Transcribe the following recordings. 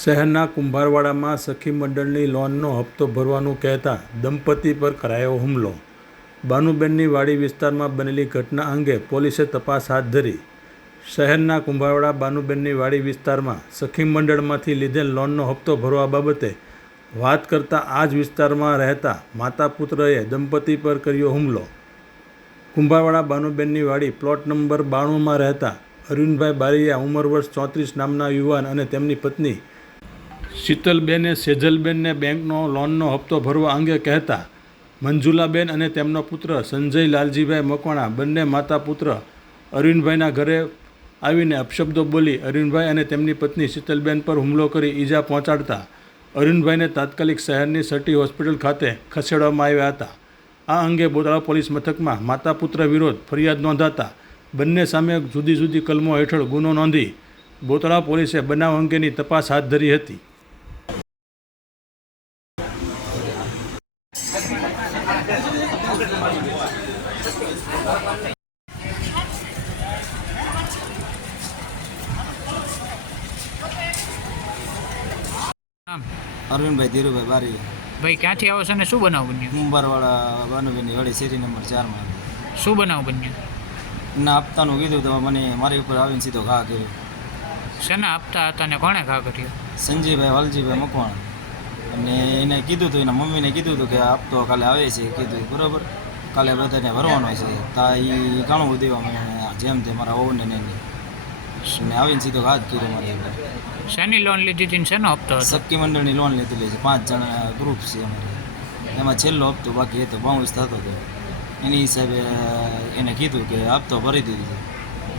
શહેરના કુંભારવાડામાં સખી મંડળની લોનનો હપ્તો ભરવાનું કહેતા દંપતી પર કરાયો હુમલો. બાનુબેનની વાડી વિસ્તારમાં બનેલી ઘટના અંગે પોલીસે તપાસ હાથ ધરી. શહેરના કુંભારવાડા બાનુબેનની વાડી વિસ્તારમાં સખી મંડળમાંથી લીધેલ લોનનો હપ્તો ભરવા બાબતે વાત કરતા આ જ વિસ્તારમાં રહેતા માતા પુત્રએ દંપતી પર કર્યો હુમલો. કુંભારવાડા બાનુબેનની વાડી પ્લોટ નંબર 92માં રહેતા અરવિંદભાઈ બારૈયા ઉંમર વર્ષ 34 નામના યુવાન અને તેમની પત્ની શીતલબેને સેજલબેનને બેંકનો લોનનો હપ્તો ભરવા અંગે કહેતા મંજુલાબેન અને તેમનો પુત્ર સંજય લાલજીભાઈ મકવાણા બંને માતા પુત્ર અરવિંદભાઈના ઘરે આવીને અપશબ્દો બોલી અરવિંદભાઈ અને તેમની પત્ની શીતલબેન પર હુમલો કરી ઈજા પહોંચાડતા અરવિંદભાઈને તાત્કાલિક શહેરની સટી હોસ્પિટલ ખાતે ખસેડવામાં આવ્યા હતા. આ અંગે બોટાદ પોલીસ મથકમાં માતા પુત્ર વિરોધ ફરિયાદ નોંધાતા બંને સામે જુદી જુદી કલમો હેઠળ ગુનો નોંધી બોટાદ પોલીસે બનાવ અંગેની તપાસ હાથ ધરી હતી. અરવિંદભાઈ ધીરુભાઈ બારી. ભાઈ ક્યાંથી આવો છો ને શું બનાવ બન્યો? કુંભારવાડા બાનુબેનની વાડી શેરી નંબર 4માં. શું બનાવ બન્યો? એના હપ્તાનું કીધું તો મને મારી ઉપર આવીને સીધો ઘા કર્યો. શેના આપતા હતા ને કોણે ઘા કર્યો? સંજયભાઈ વાલજીભાઈ મકવાણા. અને એને કીધું હતું, એના મમ્મીને કીધું હતું કે હપ્તો કાલે આવે છે, કીધું બરાબર કાલે બધાને ભરવાનો છે. તા એ ઘણું બધું અમે જેમ તે મારા ઓવને ને આવીને સીધો ઘા જ કર્યો મારી ઉપર. શેની લોન લીધી હતી ને શેનો હપ્તો હતો? સખી મંડળની લોન લીધેલી છે, 5 જણા ગ્રુપ છે અમારે. એમાં છેલ્લો હપ્તો બાકી હતો, બાઉન્સ થતો હતો. એની હિસાબે એને કીધું કે હપ્તો ભરી દીધી છે.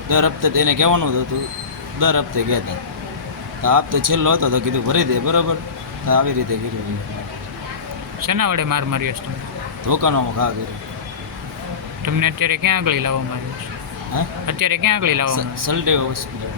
દર હપ્તે એને કહેવાનું હતું, દર હપ્તે કહેતા તો હપ્તો છેલ્લો હતો તો કીધું ભરી દે બરાબર. તો આવી રીતે કર્યું. શેના વડે માર માર્યો છે તમને? ધોકાનામાં ઘા કર્યો. તમને અત્યારે ક્યાં આગળ લાવવામાં આવ્યો છે? હા, અત્યારે ક્યાં આગળ લાવવામાં? સલડે હોસ્પિટલ.